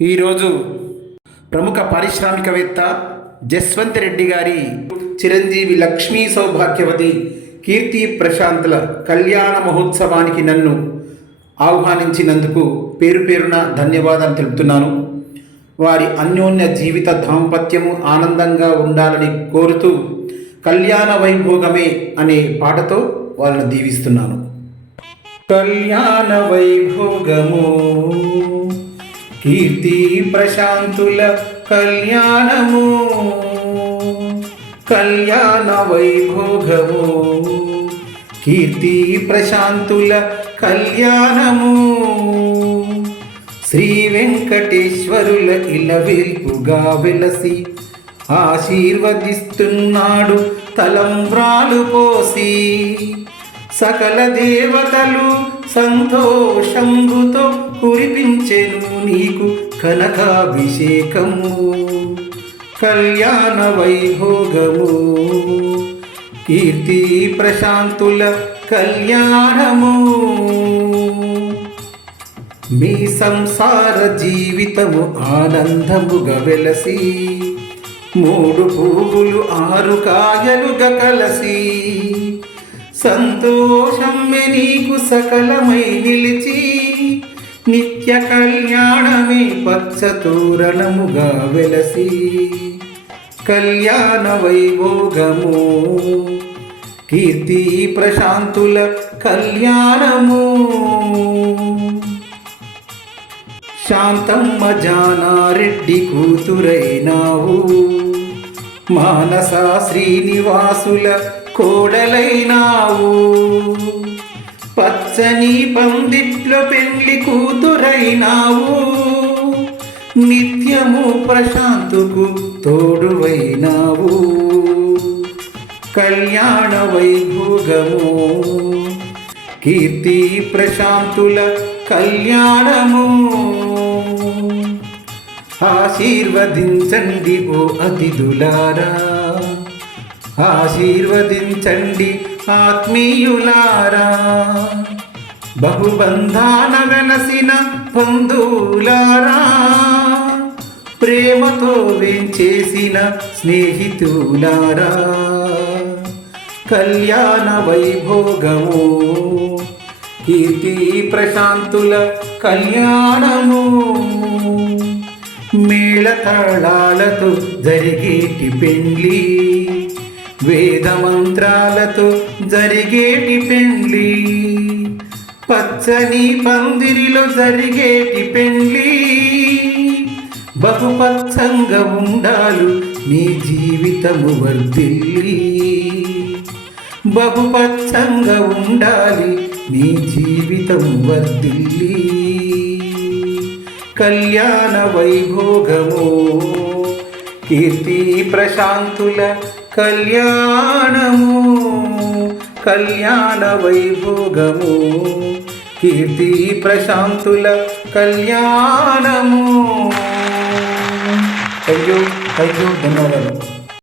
ఈరోజు ప్రముఖ పారిశ్రామికవేత్త జస్వంత్ రెడ్డి గారి చిరంజీవి లక్ష్మీ సౌభాగ్యవతి కీర్తి ప్రశాంతుల కళ్యాణ మహోత్సవానికి నన్ను ఆహ్వానించినందుకు పేరు పేరున ధన్యవాదాలు తెలుపుతున్నాను. వారి అన్యోన్య జీవిత దాంపత్యము ఆనందంగా ఉండాలని కోరుతూ కళ్యాణ వైభోగమే అనే పాటతో వాళ్ళని దీవిస్తున్నాను. కళ్యాణ వైభోగము కీర్తి ప్రశాంతుల కళ్యాణము, కళ్యాణ వైభోగము కీర్తి ప్రశాంతుల కళ్యాణము. శ్రీ వెంకటేశ్వరుల ఇలవేల్పుగా వెలసి ఆశీర్వదిస్తున్నాడు తలంబ్రాలు పోసి. సకల దేవతలు సంతోషంబుతో కురిపించెను నీకు కనకాభిషేకము. కళ్యాణ వైభోగము కీర్తి ప్రశాంతుల కళ్యాణము. మీ సంసార జీవితము ఆనందముగా వెలసి, మూడు పువ్వులు ఆరు కాయలుగా కలసి, సంతోషమే నీకు సకలమై నిలిచి, నిత్య కళ్యాణమే పచ్చతోరణముగా వెలసి. కళ్యాణ వైభోగము కీర్తి ప్రశాంతుల కళ్యాణము. శాంతమ్మ జానారెడ్డి కూతురైనావు, మానస శ్రీనివాసుల కోడలైనావు. పచ్చని పందిట్లో పెళ్లి కూతురైనావు, నిత్యము ప్రశాంతుకు తోడువైనావు. కళ్యాణ వైభోగము కీర్తి ప్రశాంతుల కళ్యాణము. ఆశీర్వదించండి ఓ అతిథులారా, ఆశీర్వదించండి ఆత్మీయులారా. బహుబంధాన వెలసిన బంధువులారా, ప్రేమతో వేంచేసిన స్నేహితులారా. కళ్యాణ వైభోగము కీర్తి ప్రశాంతుల కళ్యాణము. మేళతాళాలతో జరిగేటి పెండ్లి, వేదమంత్రాలతో జరిగేటి పెండ్లి, పచ్చని పందిరిలో జరిగేటి పెండ్లి. బహుపచ్చంగా ఉండాలి నీ జీవితము వర్ధిల్లి, బహుపచ్చంగా ఉండాలి నీ జీవితం వర్ధిల్లి. కళ్యాణ వైభోగము కీర్తి ప్రశాంతుల కళ్యాణము. కళ్యాణ వైభోగము కీర్తి ప్రశాంతుల కళ్యాణము. థ్యాంక్ యూ ధన్యవాదాలు.